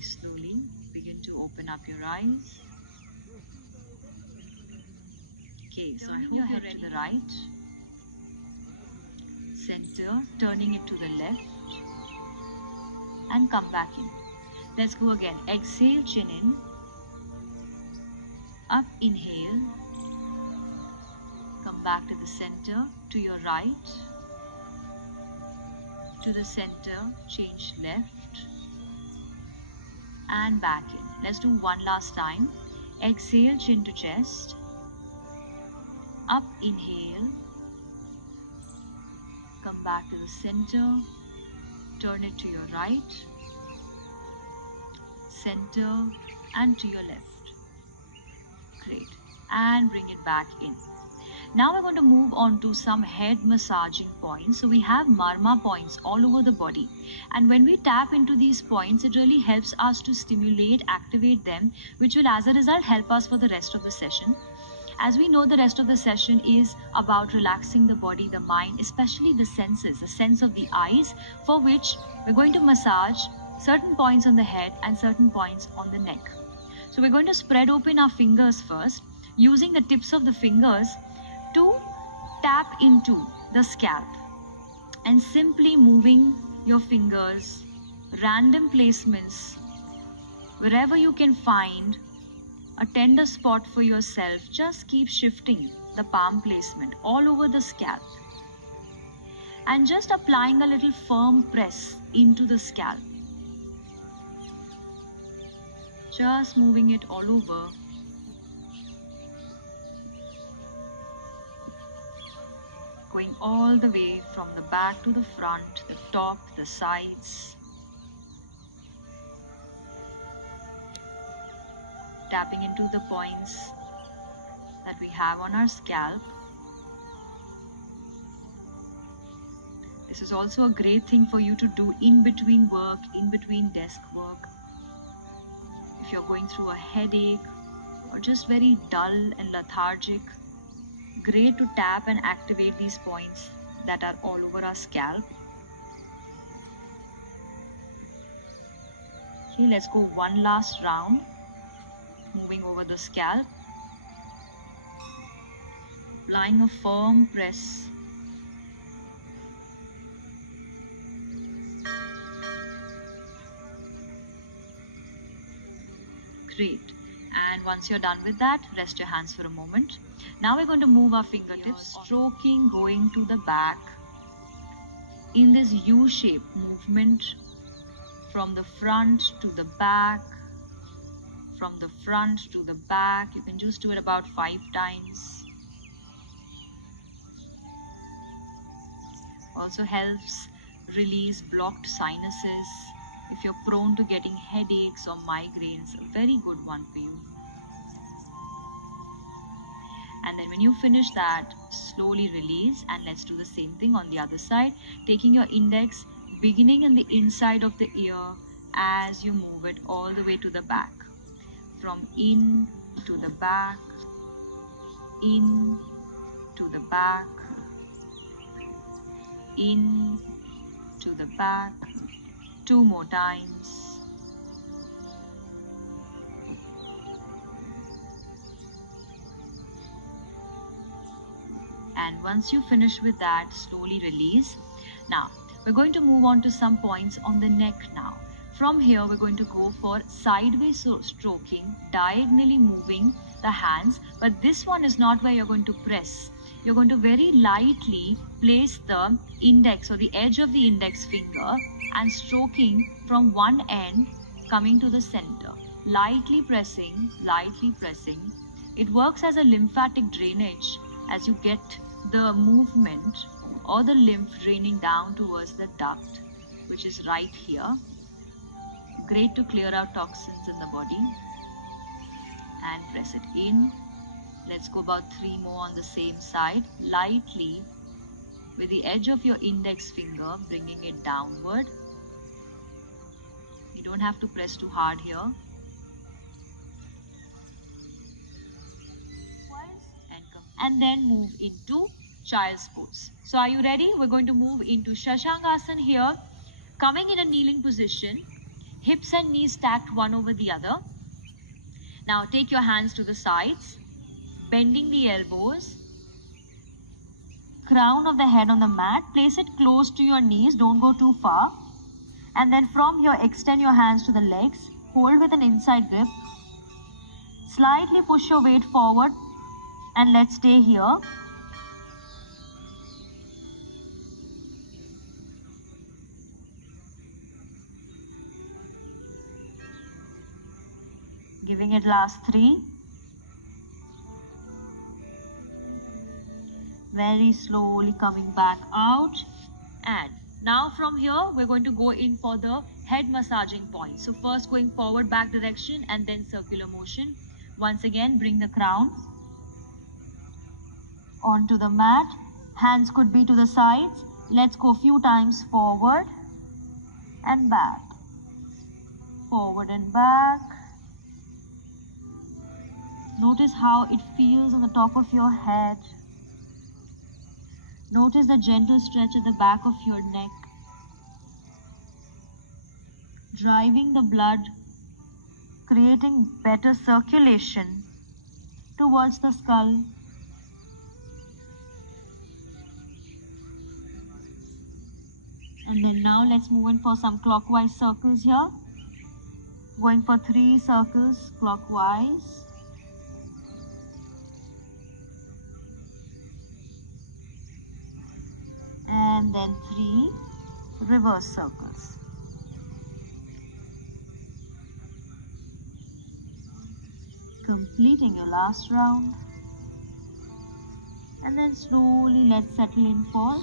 slowly begin to open up your eyes. Okay, so I hope your head to the right, center, turning it to the left, and come back in. Let's go again. Exhale, chin in, up, inhale, come back to the center, to your right, to the center, change left, and back in. Let's do one last time. Exhale, chin to chest, up, inhale, come back to the center, turn it to your right, center, and to your left. Great. And bring it back in. Now we're going to move on to some head massaging points. So we have marma points all over the body. And when we tap into these points, it really helps us to stimulate, activate them, which will as a result help us for the rest of the session. As we know, the rest of the session is about relaxing the body, the mind, especially the senses, the sense of the eyes, for which we're going to massage certain points on the head and certain points on the neck. So we're going to spread open our fingers first, using the tips of the fingers to tap into the scalp, and simply moving your fingers, random placements, wherever you can find a tender spot for yourself, just keep shifting the palm placement all over the scalp and just applying a little firm press into the scalp. Just moving it all over. Going all the way from the back to the front, the top, the sides. Tapping into the points that we have on our scalp. This is also a great thing for you to do in between work, in between desk work. If you're going through a headache or just very dull and lethargic, great to tap and activate these points that are all over our scalp. Okay, let's go one last round. Moving over the scalp, applying a firm press. Great. And once you're done with that, rest your hands for a moment. Now we're going to move our fingertips, stroking, going to the back in this U-shape movement from the front to the back, from the front to the back. You can just do it about 5 times. Also helps release blocked sinuses. If you're prone to getting headaches or migraines, a very good one for you. And then when you finish that, slowly release, and let's do the same thing on the other side, taking your index, beginning in the inside of the ear as you move it all the way to the back. From in to the back, in to the back, in to the back. 2 more times. And once you finish with that, slowly release. Now, we're going to move on to some points on the neck now. From here, we're going to go for sideways stroking, diagonally moving the hands, but this one is not where you're going to press. You're going to very lightly place the index or the edge of the index finger and stroking from one end coming to the center. Lightly pressing, lightly pressing. It works as a lymphatic drainage as you get the movement or the lymph draining down towards the duct, which is right here. Great to clear out toxins in the body. And press it in. Let's go about 3 more on the same side. Lightly with the edge of your index finger, bringing it downward. You don't have to press too hard here. And then move into child's pose. So are you ready? We're going to move into Shashangasana here. Coming in a kneeling position, Hips and knees stacked one over the other. Now take your hands to the sides, bending the elbows. Crown of the head on the mat. Place it close to your knees. Don't go too far. And then from here, extend your hands to the legs. Hold with an inside grip. Slightly push your weight forward and let's stay here. Giving it last 3. Very slowly coming back out. And now from here, we're going to go in for the head massaging point. So first going forward, back direction and then circular motion. Once again, bring the crown onto the mat. Hands could be to the sides. Let's go a few times forward and back. Forward and back. Notice how it feels on the top of your head. Notice the gentle stretch at the back of your neck. Driving the blood, creating better circulation towards the skull. And then now let's move in for some clockwise circles here. Going for 3 circles clockwise. And then 3 reverse circles. Completing your last round. And then slowly let's settle in for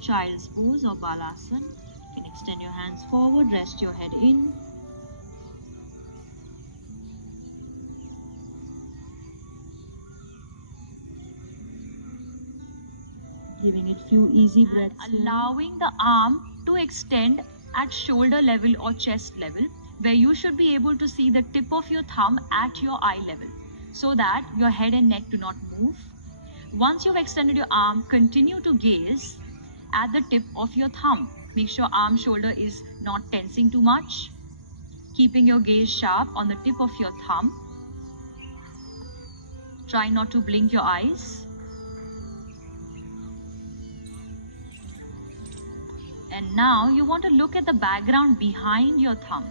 child's pose or balasana. You can extend your hands forward, rest your head in. Giving it few easy breaths. Allowing the arm to extend at shoulder level or chest level, where you should be able to see the tip of your thumb at your eye level, so that your head and neck do not move. Once you've extended your arm, continue to gaze at the tip of your thumb. Make sure arm shoulder is not tensing too much. Keeping your gaze sharp on the tip of your thumb. Try not to blink your eyes. And now you want to look at the background behind your thumb.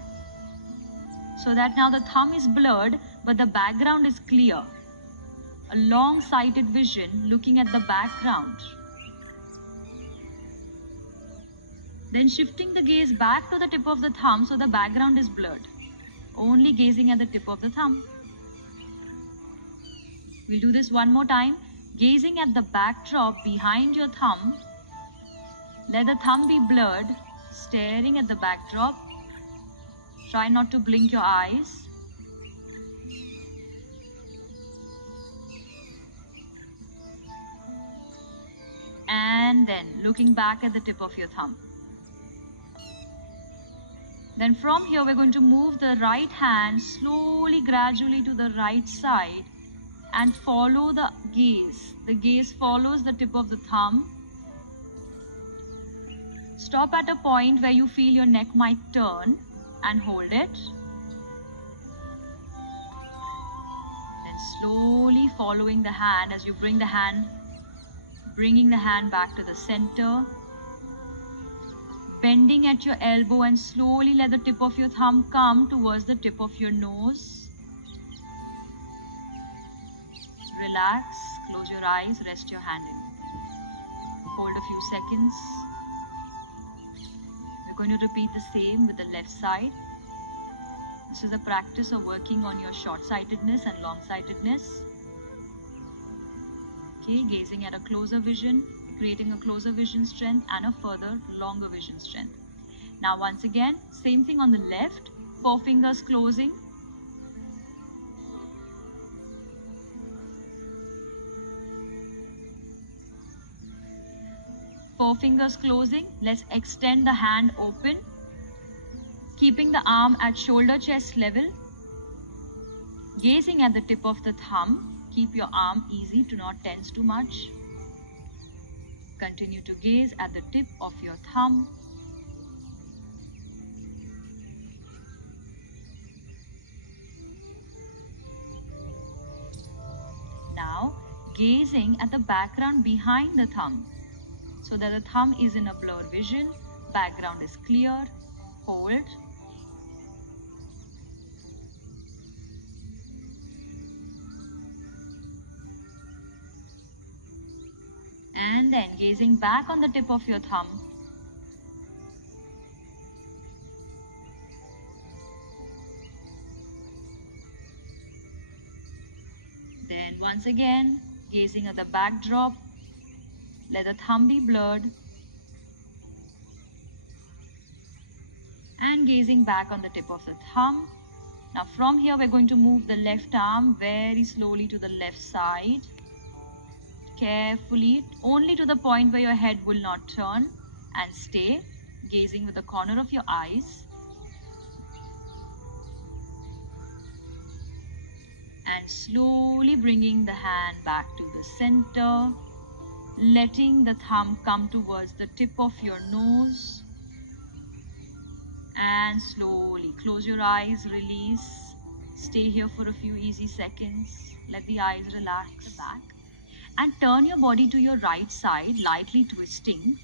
So that now the thumb is blurred, but the background is clear. A long-sighted vision looking at the background. Then shifting the gaze back to the tip of the thumb so the background is blurred. Only gazing at the tip of the thumb. We'll do this one more time. Gazing at the backdrop behind your thumb. Let the thumb be blurred, staring at the backdrop. Try not to blink your eyes. And then looking back at the tip of your thumb. Then from here, we're going to move the right hand slowly, gradually to the right side and follow the gaze. The gaze follows the tip of the thumb. Stop at a point where you feel your neck might turn and hold it. Then slowly following the hand as you bringing the hand back to the center. Bending at your elbow and slowly let the tip of your thumb come towards the tip of your nose. Relax, close your eyes, rest your hand in. Hold a few seconds. We're going to repeat the same with the left side. This is a practice of working on your short-sightedness and long-sightedness. Okay, gazing at a closer vision, creating a closer vision strength and a further longer vision strength. Now once again, same thing on the left, 4 fingers closing. Four fingers closing. Let's extend the hand open, keeping the arm at shoulder chest level. Gazing at the tip of the thumb. Keep your arm easy, do not tense too much. Continue to gaze at the tip of your thumb. gazing at the background behind the thumb so that the thumb is in a blur vision, background is clear. Hold. And then gazing back on the tip of your thumb. Then once again, gazing at the backdrop. Let the thumb be blurred. And gazing back on the tip of the thumb. Now from here, we're going to move the left arm very slowly to the left side. Carefully, only to the point where your head will not turn, and stay gazing with the corner of your eyes. And slowly bringing the hand back to the center, letting the thumb come towards the tip of your nose. And slowly close your eyes, release. Stay here for a few easy seconds. Let the eyes relax back. And turn your body to your right side, lightly twisting.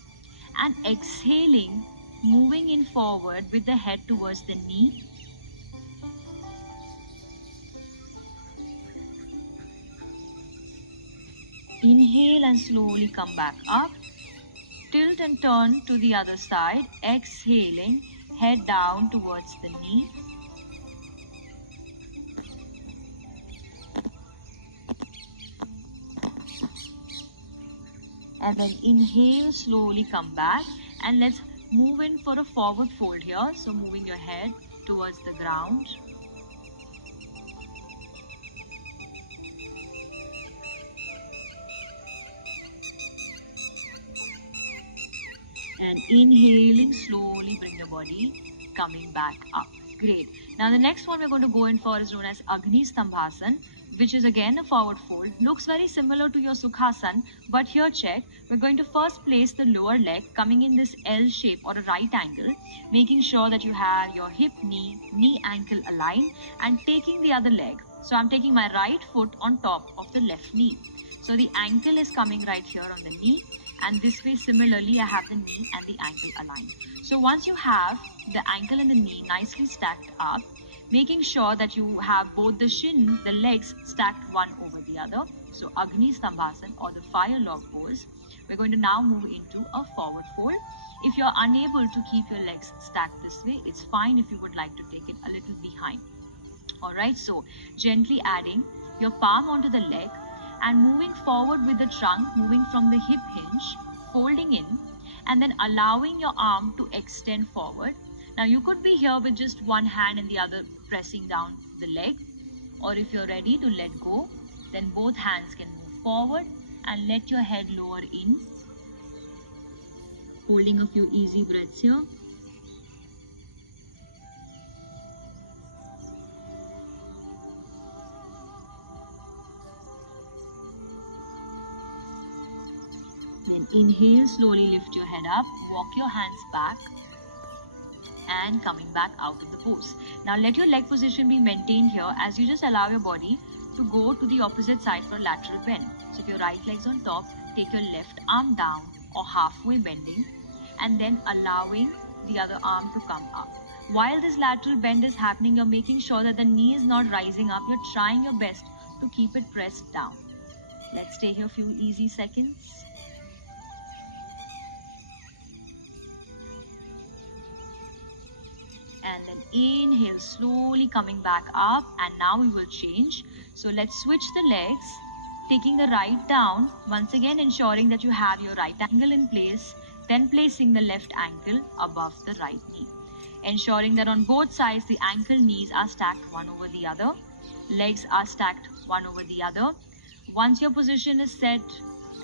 And exhaling, moving in forward with the head towards the knee. Inhale and slowly come back up. Tilt and turn to the other side. Exhaling, head down towards the knee. And then inhale, slowly come back. And let's move in for a forward fold here. So moving your head towards the ground. And inhaling, slowly bring the body coming back up. Great. Now the next one we're going to go in for is known as Agni Stambhasan, which is again a forward fold. Looks very similar to your Sukhasana, but here check. We're going to first place the lower leg coming in this L shape or a right angle, making sure that you have your hip, knee ankle aligned, and taking the other leg. So I'm taking my right foot on top of the left knee. So the ankle is coming right here on the knee, and this way similarly I have the knee and the ankle aligned. So once you have the ankle and the knee nicely stacked up, making sure that you have both the shin, the legs stacked one over the other. So Agni Stambhasan or the fire log pose. We're going to now move into a forward fold. If you're unable to keep your legs stacked this way, it's fine if you would like to take it a little behind. Alright, so gently adding your palm onto the leg and moving forward with the trunk, moving from the hip hinge, folding in, and then allowing your arm to extend forward. Now you could be here with just one hand and the other pressing down the leg, or if you're ready to let go, then both hands can move forward and let your head lower in, holding a few easy breaths here. Then inhale, slowly lift your head up, walk your hands back and coming back out of the pose. Now let your leg position be maintained here as you just allow your body to go to the opposite side for lateral bend. So if your right leg's on top, take your left arm down or halfway bending and then allowing the other arm to come up. While this lateral bend is happening, you're making sure that the knee is not rising up. You're trying your best to keep it pressed down. Let's stay here a few easy seconds. And then inhale, slowly coming back up, and now we will change. So let's switch the legs, taking the right down, once again ensuring that you have your right ankle in place, then placing the left ankle above the right knee. Ensuring that on both sides the ankle knees are stacked one over the other, legs are stacked one over the other. Once your position is set,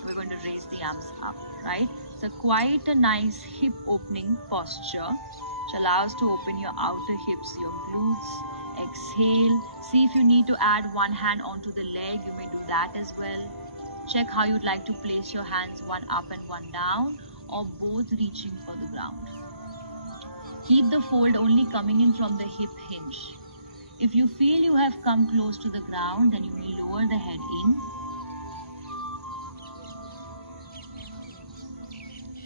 we're going to raise the arms up, right? So quite a nice hip opening posture, which allows to open your outer hips, your glutes. Exhale. See if you need to add one hand onto the leg, you may do that as well. Check how you'd like to place your hands, one up and one down, or both reaching for the ground. Keep the fold only coming in from the hip hinge. If you feel you have come close to the ground, then you may lower the head in.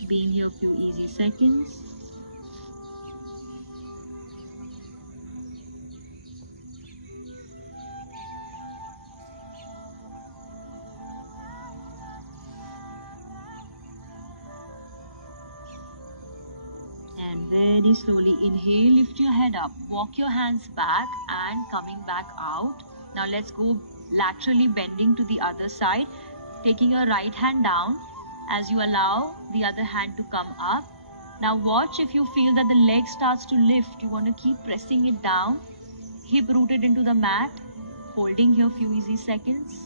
Being here a few easy seconds. And very slowly inhale, lift your head up, walk your hands back and coming back out. Now let's go laterally bending to the other side, taking your right hand down as you allow the other hand to come up. Now watch, if you feel that the leg starts to lift, you want to keep pressing it down, hip rooted into the mat, holding here a few easy seconds.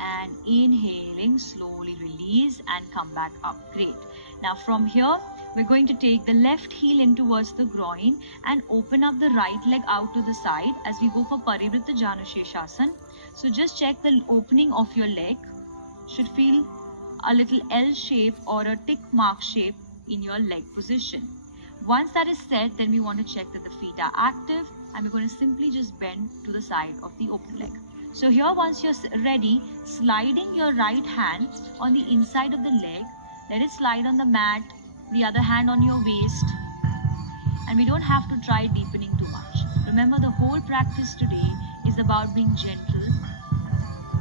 And inhaling, slowly release and come back up. Great. Now from here, we're going to take the left heel in towards the groin and open up the right leg out to the side as we go for Parivritta Janushirshasana. So just check the opening of your leg. Should feel a little L shape or a tick mark shape in your leg position. Once that is set, then we want to check that the feet are active and we're going to simply just bend to the side of the open leg. So here, once you're ready, sliding your right hand on the inside of the leg, let it slide on the mat, the other hand on your waist, and we don't have to try deepening too much. Remember, the whole practice today is about being gentle.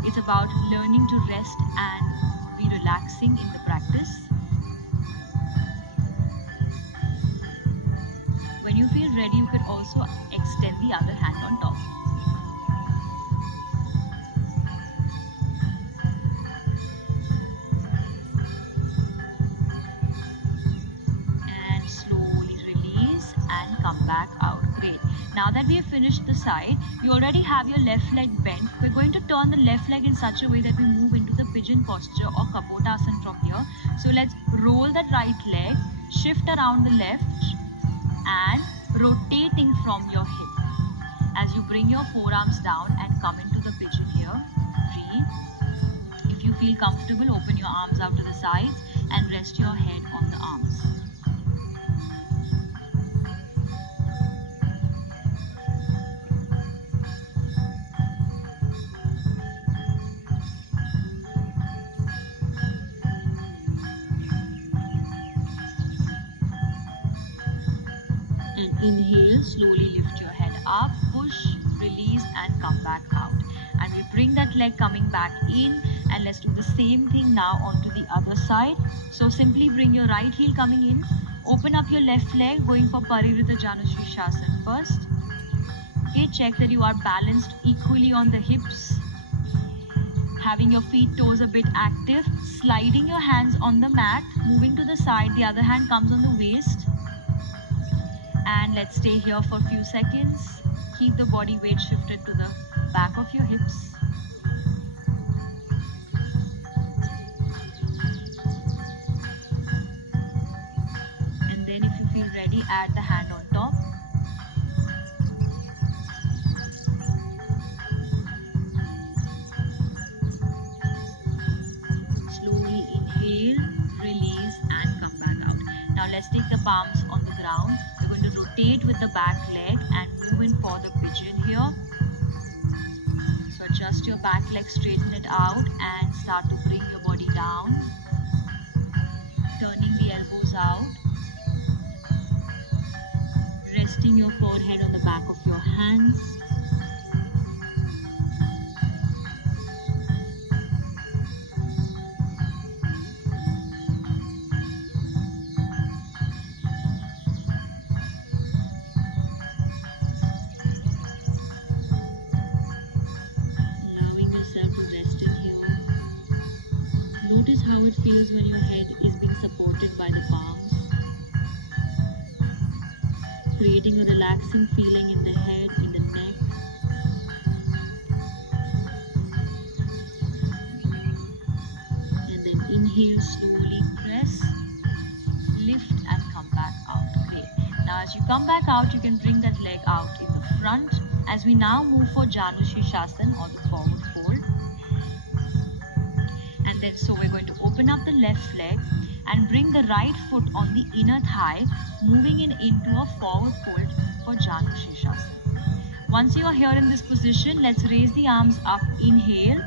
It's about learning to rest and be relaxing in the practice. When you feel ready, you could also extend the other hand on top. And slowly release and come back out. Great. Now that we have finished the side, you already have your left leg bent. We're going to turn the left leg in such a way that we move into the pigeon posture or Kapotasana from here. So let's roll that right leg, shift around the left and rotating from your hip. As you bring your forearms down and come into the pigeon here, breathe. If you feel comfortable, open your arms out to the sides and rest your head on the arms. And inhale, slowly lift your head up, push, release and come back out. And we bring that leg coming back in, and let's do the same thing now onto the other side. So simply bring your right heel coming in, open up your left leg, going for Parivritta Janushirshasana first. Okay, check that you are balanced equally on the hips, having your feet toes a bit active, sliding your hands on the mat, moving to the side, the other hand comes on the waist. And let's stay here for a few seconds. Keep the body weight shifted to the back of your hips. And then if you feel ready, add the hand on top. Slowly inhale, release and come back out. Now let's take the palms on the ground. We're going to rotate with the back leg and move in for the pigeon here. So adjust your back leg, straighten it out and start to bring your body down. Turning the elbows out. Resting your forehead on the back of your hands. Allowing yourself to rest in here. Notice how it feels when your head is being supported by the palms. Creating a relaxing feeling in the head, in the neck. And then inhale, slowly press, lift and come back out. Great. Now as you come back out, you can bring that leg out in the front as we now move for Janushirshasana or the forward fold. And then so we're going to open up the left leg and bring the right foot on the inner thigh, moving into a forward fold for Janushirshasana. Once you are here in this position, let's raise the arms up. Inhale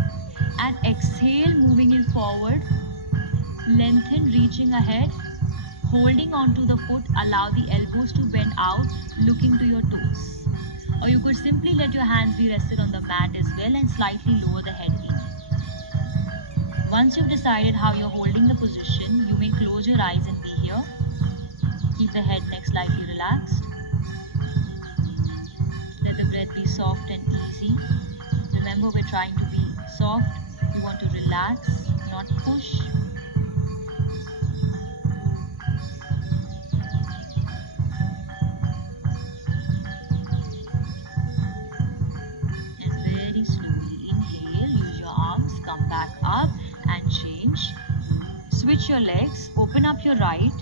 and exhale, moving it forward. Lengthen, reaching ahead. Holding onto the foot, allow the elbows to bend out, looking to your toes. Or you could simply let your hands be rested on the mat as well and slightly lower the head in. Once you've decided how you're holding the position, you may close your eyes and be here. Keep the head neck slightly relaxed. Let the breath be soft and easy. Remember, we're trying to be soft. We want to relax, not push. And very slowly inhale, use your arms, come back up and change. Switch your legs, open up your right,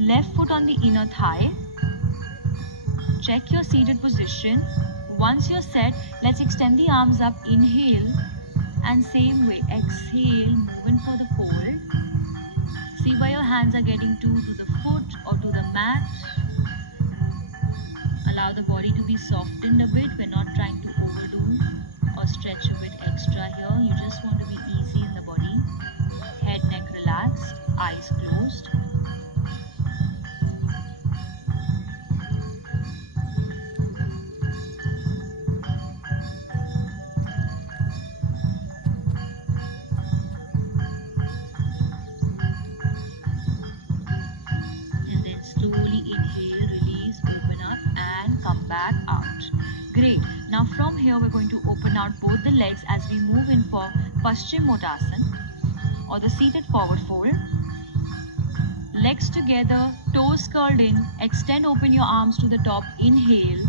left foot on the inner thigh. Check your seated position. Once you're set, let's extend the arms up. Inhale and same way, exhale, moving for the fold. See where your hands are getting to the foot or to the mat. Allow the body to be softened a bit. We're not trying to overdo or stretch a bit extra here. You just want to be easy in the body. Head, neck relaxed, eyes closed. And then slowly inhale, release, open up and come back out. Great. Now from here we're going to open out both the legs as we move in for Paschimottanasana or the seated forward fold. Legs together, toes curled in, extend, open your arms to the top, inhale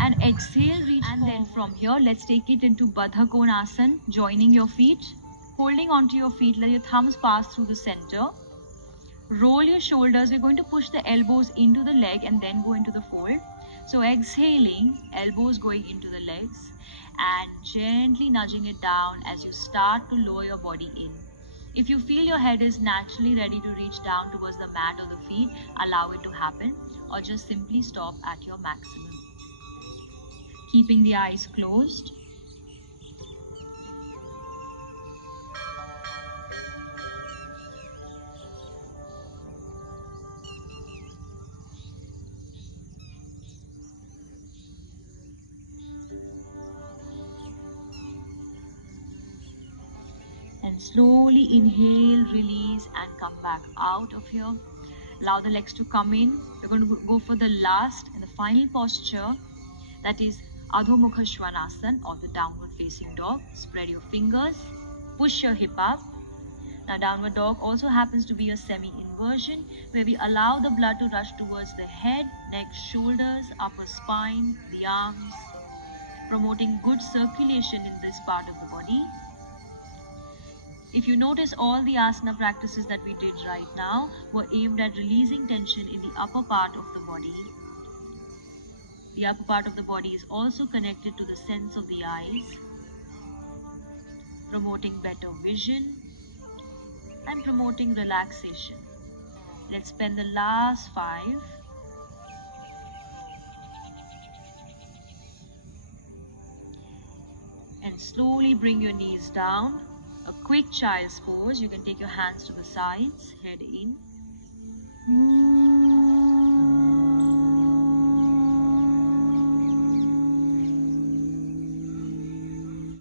and exhale, reach and forward. Then from here, let's take it into Baddha Konasana, joining your feet, holding onto your feet, let your thumbs pass through the center. Roll your shoulders, we're going to push the elbows into the leg and then go into the fold. So exhaling, elbows going into the legs and gently nudging it down as you start to lower your body in. If you feel your head is naturally ready to reach down towards the mat or the feet, allow it to happen or just simply stop at your maximum. Keeping the eyes closed. And slowly inhale, release and come back out of here. Allow the legs to come in. We're going to go for the last and the final posture, that is Adho Mukha Svanasana or the downward facing dog. Spread your fingers, push your hip up. Now downward dog also happens to be a semi-inversion where we allow the blood to rush towards the head, neck, shoulders, upper spine, the arms, promoting good circulation in this part of the body. If you notice, all the asana practices that we did right now were aimed at releasing tension in the upper part of the body. The upper part of the body is also connected to the sense of the eyes, promoting better vision and promoting relaxation. Let's spend the last 5. And slowly bring your knees down. A quick child's pose. You can take your hands to the sides, head in.